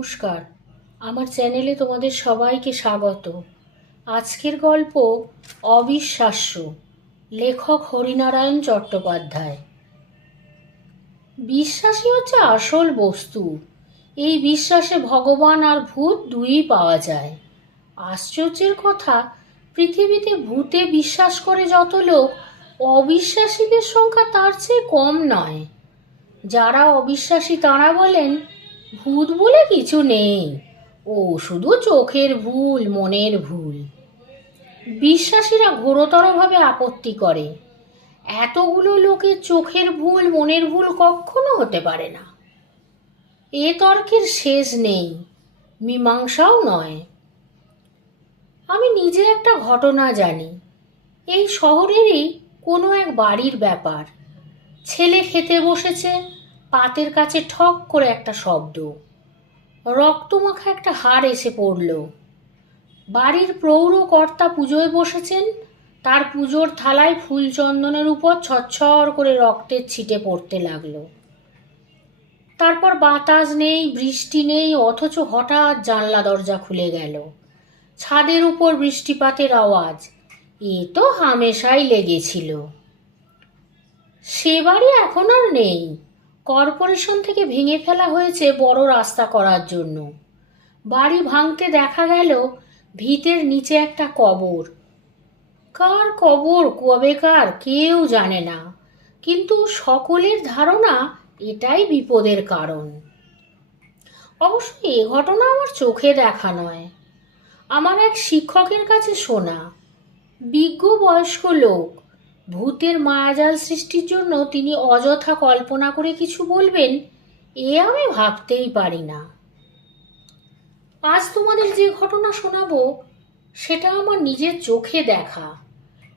নমস্কার। আমার চ্যানেলে তোমাদের সবাইকে স্বাগত। আজকের গল্প অবিশ্বাস্য, লেখক হরিনারায়ণ চট্টোপাধ্যায়। বিশ্বাসই হচ্ছে আসল বস্তু। এই বিশ্বাসে ভগবান আর ভূত দুই পাওয়া যায়। আশ্চর্যের কথা, পৃথিবীতে ভূতে বিশ্বাস করে যত লোক, অবিশ্বাসীদের সংখ্যা তার চেয়ে কম নয়। যারা অবিশ্বাসী তাঁরা বলেন ভূত বলে কিছু নেই। ও শুধু চোখের ভুল, মনের ভুল। বিশ্বাসীরা ঘোরতরভাবে আপত্তি করে। এতগুলো লোকের চোখের ভুল, মনের ভুল কখনো হতে পারে না। এ তর্কের শেষ নেই, মীমাংসাও নয়। আমি নিজে একটা ঘটনা জানি। এই শহরেরই কোনো এক বাড়ির ব্যাপার। ছেলে খেতে বসেছে পাতের কাছে ঠক করে একটা শব্দ। রক্তমাখা একটা হার এসে পড়ল। বাড়ির প্রৌঢ় কর্তা পুজোয় বসেছেন, তার পুজোর থালায় ফুল চন্দনের উপর ছচ্ছর করে রক্তের ছিটে পড়তে লাগল। তারপর বাতাস নেই, বৃষ্টি নেই, অথচ হঠাৎ জানলা দরজা খুলে গেল। ছাদের উপর বৃষ্টিপাতের আওয়াজ, এ তো হামেশাই লেগেছিল। সে বাড়ি এখন আর নেই। কর্পোরেশন থেকে ভেঙে ফেলা হয়েছে বড় রাস্তা করার জন্য। বাড়ি ভাঙতে দেখা গেল ভিতের নিচে একটা কবর। কার কবর, কবেকার, কেউ জানে না। কিন্তু সকলের ধারণা এটাই বিপদের কারণ। অবশ্য এ ঘটনা আমার চোখে দেখা নয়। আমার এক শিক্ষকের কাছে শোনা, বিজ্ঞ বয়স্ক লোক ভূতের মায়াজাল সৃষ্টির জন্য তিনি অযথা কল্পনা করে কিছু বলবেন, এ আমি ভাবতেই পারি না। আজ তোমাদের যে ঘটনা শোনাবো, সেটা আমার নিজের চোখে দেখা।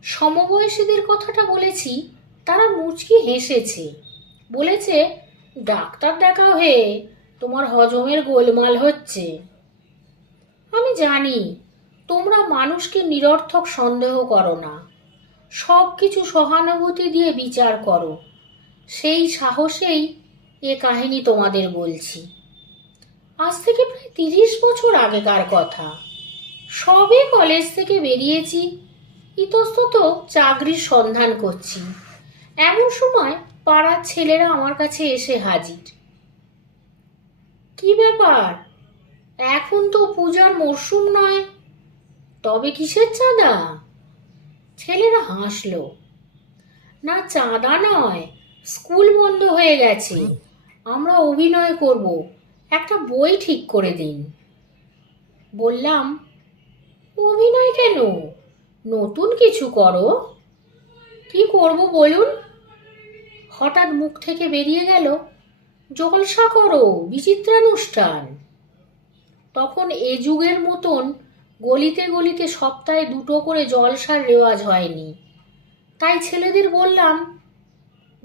সমবয়সীদের কথাটা বলেছি, তারা মুচকি হেসেছে। বলেছে, ডাক্তার দেখা হয়ে তোমার হজমের গোলমাল হচ্ছে। আমি জানি, তোমরা মানুষকে নিরর্থক সন্দেহ করো না। সব কিছু সহানুভূতি দিয়ে বিচার করো। সেই সাহসেই এ কাহিনী তোমাদের বলছি। আজ থেকে প্রায় তিরিশ বছর আগেকার কথা। সবে কলেজ থেকে বেরিয়েছি, ইতস্তত চাকরির সন্ধান করছি। এমন সময় পাড়ার ছেলেরা আমার কাছে এসে হাজির। কি ব্যাপার? এখন তো পূজার মরশুম নয়। তবে কিসের চাঁদা? ছেলেরা হাসলো। না, চাঁদা নয়, স্কুল বন্ধ হয়ে গেছে। আমরা অভিনয় করব, একটা বই ঠিক করে দিন। বললাম, অভিনয় কেন? নতুন কিছু করো। কি করব বলুন? হঠাৎ মুখ থেকে বেরিয়ে গেল, জলসা করো, বিচিত্রানুষ্ঠান। তখন এ যুগের মতন গলিতে গলিতে সপ্তাহে দুটো করে জলসার রেওয়াজ হয়নি। তাই ছেলেদের বললাম,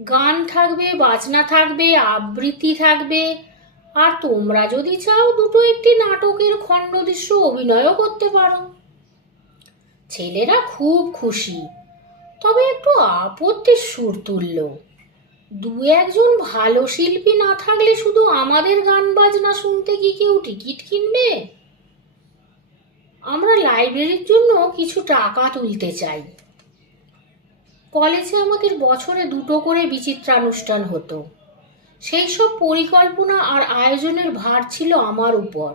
গান থাকবে, বাজনা থাকবে, আবৃত্তি থাকবে, আর তোমরা যদি চাও দুটো একটি নাটকের খণ্ডদৃশ্য অভিনয়ও করতে পারো। ছেলেরা খুব খুশি, তবে একটু আপত্তির সুর তুলল। দু একজন ভালো শিল্পী না থাকলে শুধু আমাদের গান বাজনা শুনতে কি কেউ টিকিট কিনবে? আমরা লাইব্রেরির জন্য কিছু টাকা তুলতে চাই। কলেজে আমাদের বছরে দুটো করে বিচিত্রানুষ্ঠান হতো। সেই সব পরিকল্পনা আর আয়োজনের ভার ছিল আমার উপর।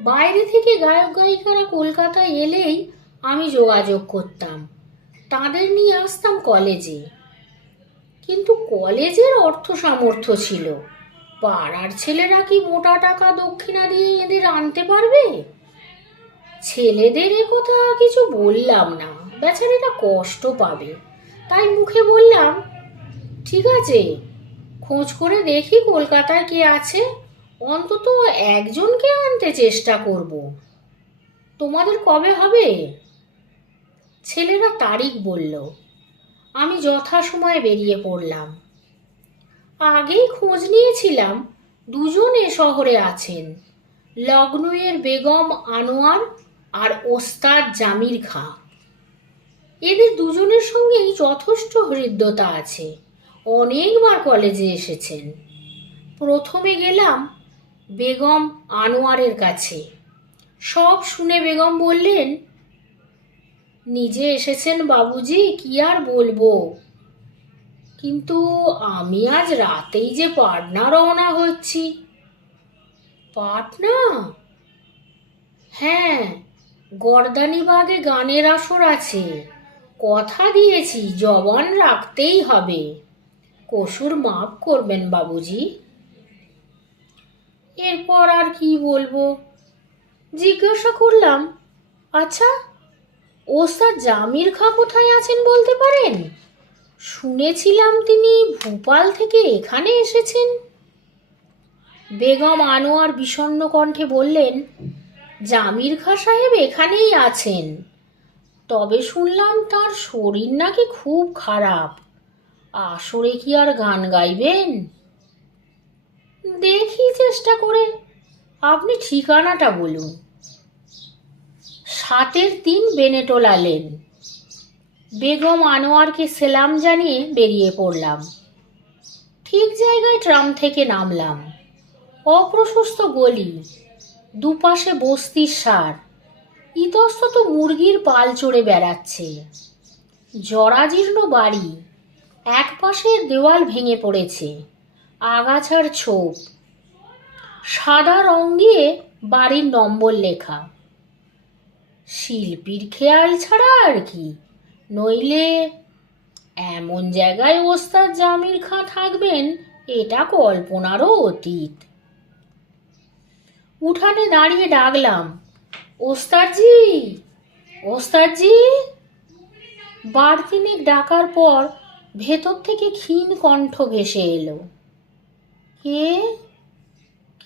বাইরে থেকে গায়ক গায়িকারা কলকাতায় এলেই আমি যোগাযোগ করতাম। তাদের নিয়ে আসতাম কলেজে কিন্তু কলেজের অর্থ সামর্থ্য ছিল। পাড়ার ছেলেরা কি মোটা টাকা দক্ষিণা দিয়ে এদের আনতে পারবে? ছেলেদের কথা কিছু বললাম না। বেচারিটা কষ্ট পাবে। তাই মুখে বললাম, ঠিক আছে, খোঁজ করে দেখি কলকাতায় কে আছে। অন্তত একজনকে আনতে চেষ্টা করব। তোমাদের কবে হবে? ছেলেরা তারিখ বলল। আমি যথাসময়ে বেরিয়ে পড়লাম। আগেই খোঁজ নিয়েছিলাম, দুজনে শহরে আছেন। লগ্নইয়ের বেগম আনোয়ার আর ওস্তাদ জামির খা। এদের দুজনের সঙ্গেই যথেষ্ট হৃদ্যতা আছে। অনেকবার কলেজে এসেছেন। প্রথমে গেলাম বেগম আনোয়ারের কাছে। সব শুনে বেগম বললেন, নিজে এসেছেন বাবুজি, কি আর বলব? কিন্তু আমি আজ রাতেই যে পাটনা রওনা হচ্ছি। পাটনা? হ্যাঁ গর্দানিবাগে গানের আসর আছে। কথা দিয়েছি, জবান রাখতেই হবে। কসুর মাপ করবেন বাবুজি। এরপর আর কি বলব? জিজ্ঞাসা করলাম আচ্ছা ওস্তাদ জামির খাঁ কোথায় আছেন বলতে পারেন? শুনেছিলাম তিনি ভূপাল থেকে এখানে এসেছেন। বেগম আনোয়ার বিষণ্ণ কণ্ঠে বললেন জামির খা সাহেব এখানেই আছেন। তবে শুনলাম তার শরীর নাকি খুব খারাপ। আসরে কি আর গান গাইবেন? দেখি চেষ্টা করে। আপনি ঠিকানাটা বলুন। সাতের তিন বেনেটোলা লেন বেগম আনোয়ারকে সেলাম জানিয়ে বেরিয়ে পড়লাম। ঠিক জায়গায় ট্রাম থেকে নামলাম। অপ্রশস্ত গলি। দুপাশে বস্তির সার। ইতস্তত মুরগির পাল চড়ে বেড়াচ্ছে। জরাজীর্ণ বাড়ি। এক পাশের দেওয়াল ভেঙে পড়েছে। আগাছার ছোপ। সাদা রং দিয়ে বাড়ির নম্বর লেখা। শিল্পীর খেয়াল ছাড়া আর কি। নইলে এমন জায়গায় ওস্তাদ জামির খাঁ থাকবেন, এটা কল্পনারও অতীত। উঠানে দাঁড়িয়ে ডাকলাম, ওস্তাদজি ওস্তাদজি? বার তিনেক ডাকার পর ভেতর থেকে ক্ষীণ কণ্ঠ ভেসে এলো, কে?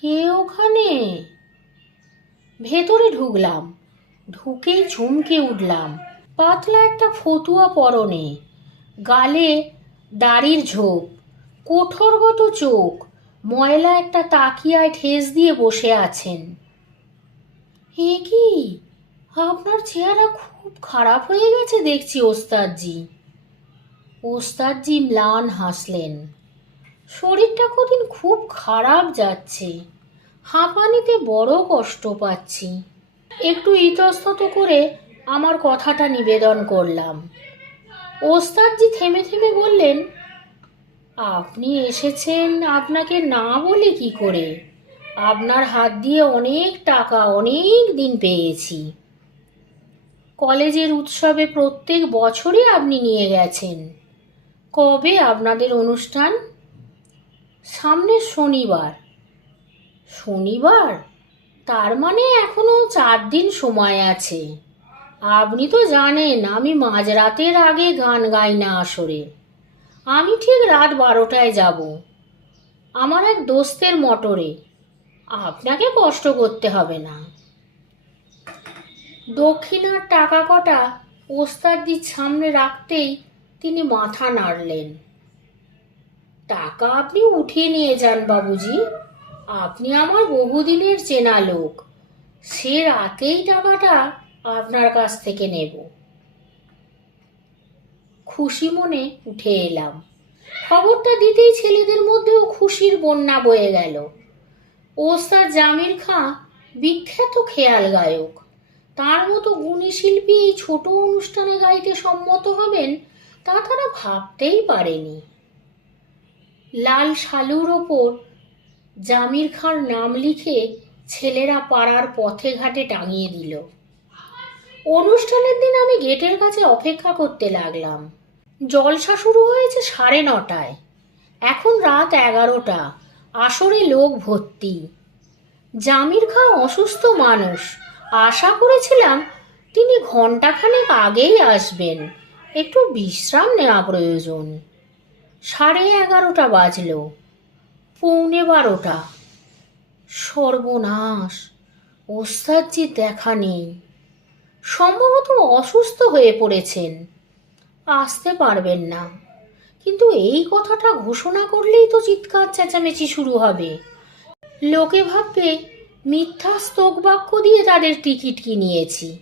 কে ওখানে? ভেতরে ঢুকলাম, ঢুকেই ঝুমকে উঠলাম, পাতলা একটা ফতুয়া পরনে, গালে দাড়ির ঝোপ, কোঠরগত চোখ ময়লা একটা তাকিয়ায় ঠেস দিয়ে বসে আছেন। এ কি? আপনার চেহারা খুব খারাপ হয়ে গেছে দেখছি, ওস্তাদজি। ওস্তাদজি ম্লান হাসলেন। শরীরটা কদিন খুব খারাপ যাচ্ছে। হাঁপানিতে বড় কষ্ট পাচ্ছি। একটু ইতস্তত করে আমার কথাটা নিবেদন করলাম। ওস্তাদজি থেমে থেমে বললেন আপনি এসেছেন আপনাকে না বলে কি করে? আপনার হাত দিয়ে অনেক টাকা, অনেক দিন পেয়েছি। কলেজের উৎসবে প্রত্যেক বছরই আপনি নিয়ে গেছেন। কবে আপনাদের অনুষ্ঠান? সামনের শনিবার। শনিবার? তার মানে এখনও চার দিন সময় আছে। আপনি তো জানেন, আমি মাঝরাতের আগে গান গাই না আসরে। আমি ঠিক রাত বারোটায় যাব। আমার এক দোস্তের মটরে। আপনাকে কষ্ট করতে হবে না। দক্ষিণার টাকা কটা ওস্তাদির সামনে রাখতেই তিনি মাথা নাড়লেন। টাকা আপনি উঠিয়ে নিয়ে যান বাবুজি। আপনি আমার বহুদিনের চেনা লোক। সে রাতেই টাকাটা আপনার কাছ থেকে নেব। খুশি মনে উঠে এলাম। খবরটা দিতেই ছেলেদের মধ্যেও খুশির বন্যা বয়ে গেল। ওস্তাদ জামির খাঁ বিখ্যাত খেয়াল গায়ক। তার মতো গুণী শিল্পী এই ছোট অনুষ্ঠানে গাইতে সম্মত হবেন তা তারা ভাবতেই পারেনি। লাল শালুর ওপর জামির খাঁর নাম লিখে ছেলেরা পাড়ার পথে ঘাটে টাঙিয়ে দিল। অনুষ্ঠানের দিন আমি গেটের কাছে অপেক্ষা করতে লাগলাম। জলসা শুরু হয়েছে সাড়ে নটায়। এখন রাত এগারোটা। আসরে লোক ভর্তি। জামির খাঁ অসুস্থ মানুষ। আশা করেছিলাম তিনি ঘন্টাখানেক আগেই আসবেন। একটু বিশ্রাম নেওয়া প্রয়োজন। সাড়ে এগারোটা বাজল। পৌনে বারোটা। সর্বনাশ। ওস্তাদজির দেখা নেই। সম্ভবত অসুস্থ হয়ে পড়েছেন। আসতে পারবেন না। কিন্তু এই কথাটা ঘোষণা করলেই তো চিৎকার চেঁচামেচি শুরু হবে। লোকে ভাববে, মিথ্যা স্তোক বাক্য দিয়ে তাদের টিকিট কিনিয়েছি।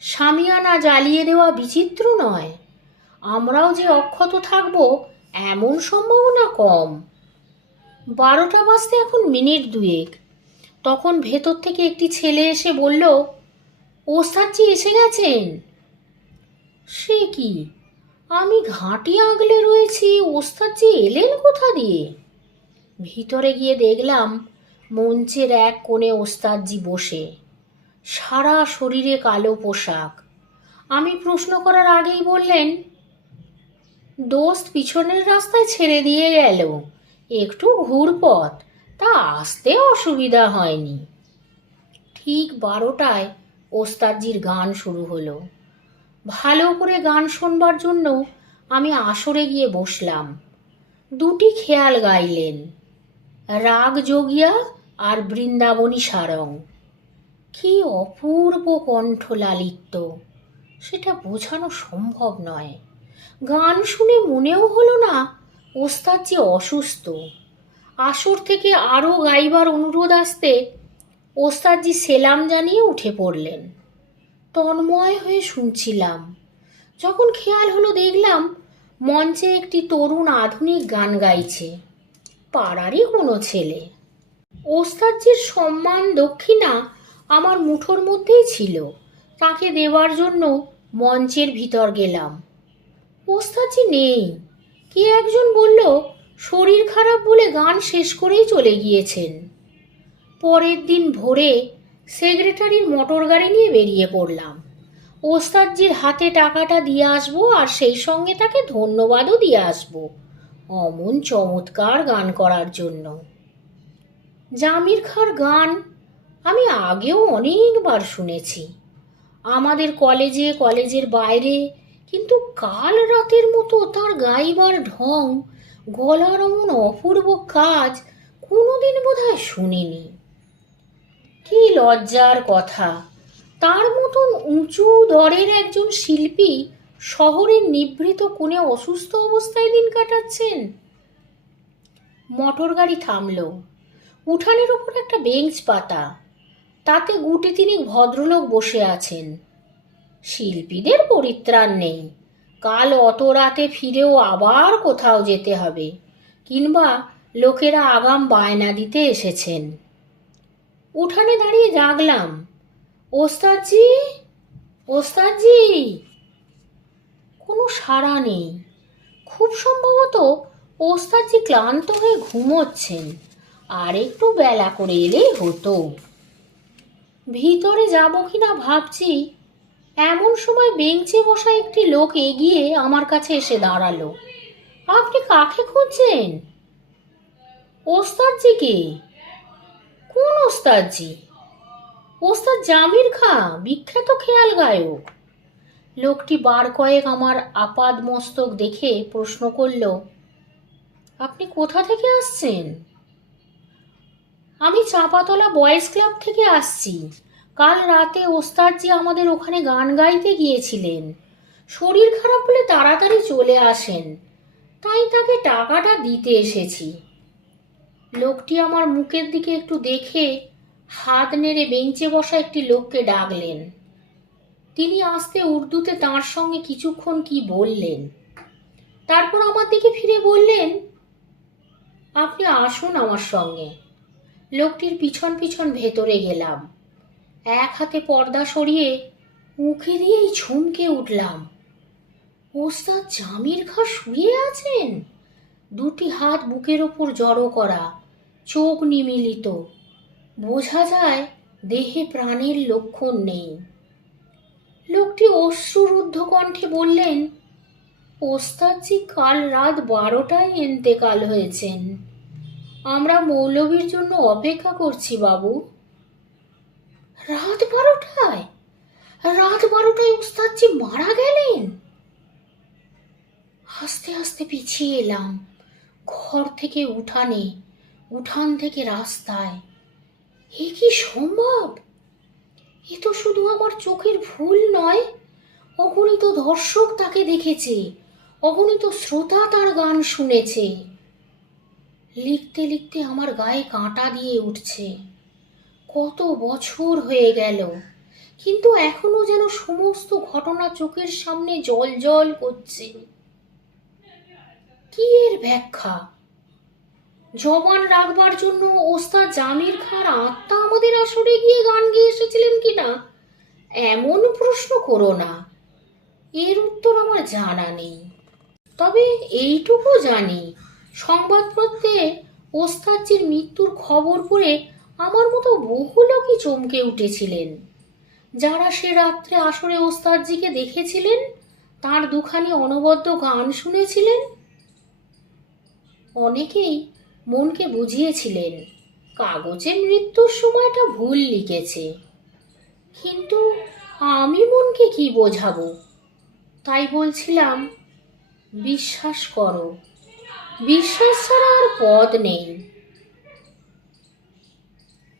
সামিয়ানা জ্বালিয়ে দেওয়া বিচিত্র নয়। আমরাও যে অক্ষত থাকব, এমন সম্ভাবনা কম। বারোটা বাজতে এখন মিনিট দুয়েক। তখন ভেতর থেকে একটি ছেলে এসে বলল, ওস্তাদজি এসে গেছেন? সে কি? আমি ঘাঁটি আগলে রয়েছি ওস্তাদজি এলেন কোথা দিয়ে? ভিতরে গিয়ে দেখলাম মঞ্চের এক কোণে ওস্তাদজি বসে। সারা শরীরে কালো পোশাক। আমি প্রশ্ন করার আগেই বললেন, দোস্ত, পিছনের রাস্তায় ছেড়ে দিয়ে গেল। একটু ঘুরপথ, তা আসতে অসুবিধা হয়নি। ঠিক বারোটায় ওস্তাদজির গান শুরু হলো। ভালো করে গান শোনবার জন্য আমি আসরে গিয়ে বসলাম। দুটি খেয়াল গাইলেন, রাগ যোগিয়া আর বৃন্দাবনী সারং। কি অপূর্ব কণ্ঠ লালিত্য, সেটা বোঝানো সম্ভব নয়। গান শুনে মনেও হলো না, ওস্তাদ যে অসুস্থ। আসর থেকে আরও গাইবার অনুরোধ আসতে ওস্তাদজি সেলাম জানিয়ে উঠে পড়লেন। তন্ময় হয়ে শুনছিলাম। যখন খেয়াল হলো দেখলাম, মঞ্চে একটি তরুণ আধুনিক গান গাইছে। পাড়ারই কোনো ছেলে। ওস্তাদজির সম্মান দক্ষিণা আমার মুঠোর মধ্যেই ছিল। তাকে দেওয়ার জন্য মঞ্চের ভিতর গেলাম। ওস্তাদজি নেই। কে একজন বলল, শরীর খারাপ বলে গান শেষ করেই চলে গিয়েছেন। পরের দিন ভোরে সেক্রেটারির মোটর গাড়ি নিয়ে বেরিয়ে পড়লাম। ওস্তাদজির হাতে টাকাটা দিয়ে আসব আর সেই সঙ্গে তাকে ধন্যবাদও দিয়ে আসব। অমন চমৎকার গান করার জন্য। জামির খাঁর গান আমি আগেও অনেকবার শুনেছি। আমাদের কলেজে, কলেজের বাইরে, কিন্তু কাল রাতের মতো তার গাইবার ঢং, গলার অমন অপূর্ব কাজ কোনোদিন বোধহয় শুনিনি। কি লজ্জার কথা। তার মতন উঁচু দরের একজন শিল্পী শহরের নিভৃত কোণে অসুস্থ অবস্থায় দিন কাটাচ্ছেন। মোটর গাড়ি থামল। উঠানের ওপর একটা বেঞ্চ পাতা। তাতে গুটি তিনি ভদ্রলোক বসে আছেন। শিল্পীদের পরিত্রাণ নেই। কাল অত রাতে ফিরেও আবার কোথাও যেতে হবে, কিংবা লোকেরা আগাম বায়না দিতে এসেছেন। উঠানে দাঁড়িয়ে জাগলাম। ওস্তাদজি ওস্তাদজি! কোনো সাড়া নেই। খুব সম্ভবত ওস্তাদজি ক্লান্ত হয়ে ঘুমোচ্ছেন। আর একটু বেলা করে এলেই হতো। ভিতরে যাব কিনা ভাবছি, এমন সময় বেঞ্চে বসা একটি লোক এগিয়ে আমার কাছে এসে দাঁড়াল। আপনি কাকে খুঁজছেন? ওস্তাদজিকে। কোন ওস্তাদজি? ওস্তাদ জামির খাঁ, বিখ্যাত খেয়াল গায়ক। লোকটি বার কয়েক আমার আপাদ মস্তক দেখে প্রশ্ন করল, আপনি কোথা থেকে আসছেন? আমি চাপাতলা বয়েজ ক্লাব থেকে আসছি। কাল রাতে ওস্তাদজি আমাদের ওখানে গান গাইতে গিয়েছিলেন। শরীর খারাপ বলে তাড়াতাড়ি চলে আসেন। তাই তাকে টাকাটা দিতে এসেছি। লোকটি আমার মুখের দিকে একটু দেখে হাত নেড়ে বেঞ্চে বসা একটি লোককে ডাকলেন। তিনি আসতে উর্দুতে তার সঙ্গে কিছুক্ষণ কি বললেন। তারপর আমার দিকে ফিরে বললেন, আপনি আসুন আমার সঙ্গে। লোকটির পিছন পিছন ভেতরে গেলাম। এক হাতে পর্দা সরিয়ে মুখে দিয়েই ঝুমকে উঠলাম। ওস্তাদ জামির খা শুয়ে আছেন? দুটি হাত বুকের ওপর জড়ো করা। চোখ নিমিলিত। বোঝা যায় দেহে প্রাণের লক্ষণ নেই। লোকটি অশ্রুরুদ্ধ কণ্ঠে বললেন, ওস্তাদজি, কাল রাত বারোটায় এন্তেকাল হয়েছেন। আমরা মৌলবীর জন্য অপেক্ষা করছি, বাবু। রাত বারোটায়? রাত বারোটায় ওস্তাদজি মারা গেলেন? আস্তে আস্তে পিছিয়ে এলাম। ঘর থেকে উঠানে উঠান থেকে রাস্তায়। এ কি সম্ভব? এ তো শুধু আমার চোখের ভুল নয়। অগণিত দর্শক তাকে দেখেছে। অগণিত শ্রোতা তার গান শুনেছে। লিখতে লিখতে আমার গায়ে কাঁটা দিয়ে উঠছে। কত বছর হয়ে গেল। কিন্তু এখনও যেন সমস্ত ঘটনা চোখের সামনে জল জল করছে। কি এর ব্যাখ্যা? জবান রাখবার জন্য ওস্তাদ জামির খাঁর আত্মা আমাদের আসরে গিয়ে গান গেয়ে এসেছিলেন কিনা? এমন প্রশ্ন করো না। এর উত্তর আমার জানা নেই। তবে এইটুকু জানি সংবাদপত্রে ওস্তাদজির মৃত্যুর খবর পড়ে আমার মতো বহু লোকই চমকে উঠেছিলেন। যারা সে রাত্রে আসরে ওস্তাদজিকে দেখেছিলেন, তার দুখানি অনবদ্য গান শুনেছিলেন? অনেকেই মনকে বুঝিয়েছিলেন, কাগজে মৃত্যুর সময়টা ভুল লিখেছে। কিন্তু আমি মনকে কি বোঝাবো? তাই বলছিলাম, বিশ্বাস করো, বিশ্বাস ছাড়া আর পদ নেই।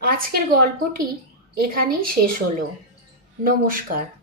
আজকের গল্পটি এখানেই শেষ হলো। নমস্কার।